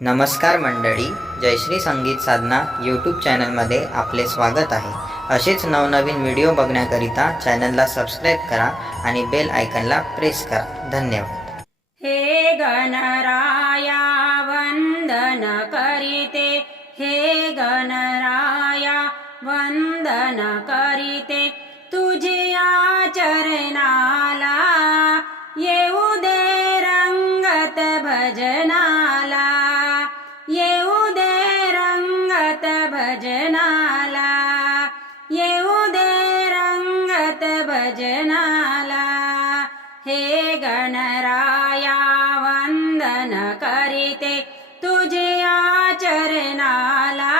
नमस्कार मंडळी जयश्री संगीत साधना यूट्यूब चॅनलमध्ये आपले स्वागत आहे. असेच नवनवीन व्हिडिओ बघण्याकरिता चॅनलला सबस्क्राईब करा आणि बेल आयकनला प्रेस करा. धन्यवाद. हे गणराया वंदन करीते हे गणराया वंदन करीते तुझ्या चरणाला येऊ दे रंगत भजना. भजनाला हे गणराया वंदन करीते तुझे आचरणाला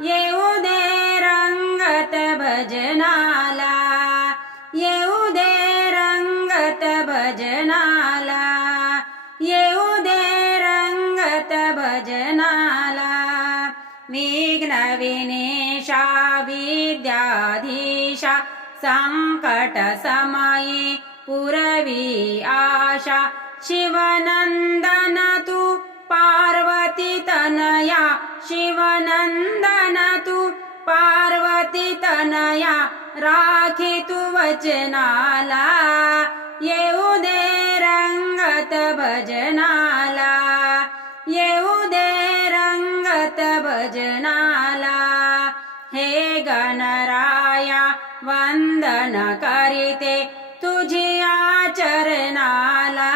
येऊ दे रंगत भजनाला येऊ दे रंगत भजनाला येऊ दे रंगत भजनाला. विघ्न विनेशा विद्याधीशा सङ्कटसमये पुरवी आशा शिवनन्दन तु पार्वती तनया शिवनन्दन तु पार्वती राखितु वचनाला ये उदेगत भजनाला ये उदेङ्गत भजना वंदन करीते तुझी आचरणाला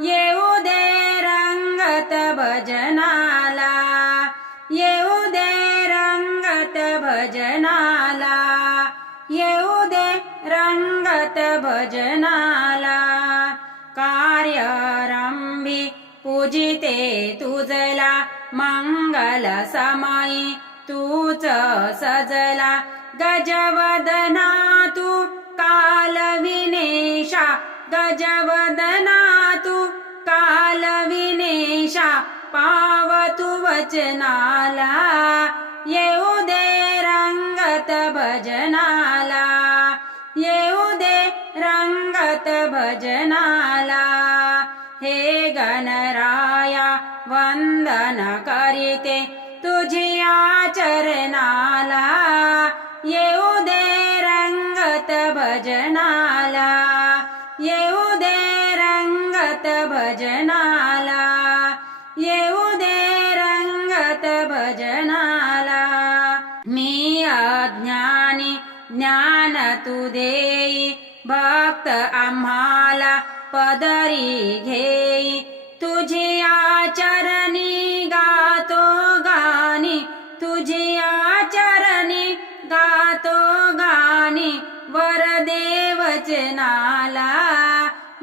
येऊ दे रंगत भजनाला येऊ दे रंगत भजनाला येऊ दे रंगत भजनाला. कार्यारंभी पूजिते तुझला मंगल समयी तूच सजला गजवदना तू कालविनेशा गजवदना तु कालविनेशा पावतु वचनाला येऊ दे रंगत भजनाला येऊ दे रंगत भजनाला हे गणराया वंदन करीते तुझी आचरणाला येऊ दे रंगत भजनाला येऊ दे रंगत भजनाला. मी अज्ञानी ज्ञान तू देई भक्त आम्हाला पदरी घेई. तुझी आचरणी गातो गाणी तुझी आचरणी गातो गाणी. वचनाला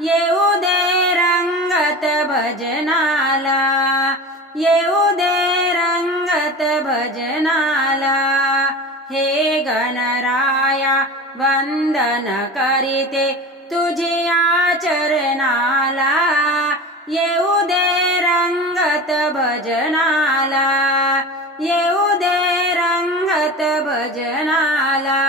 येऊ दे रंगत भजनाला येऊ दे रंगत भजनाला. हे गणराया वंदन करीते तुझे आचरणाला येऊ दे रंगत भजनाला येऊ दे रंगत भजनाला.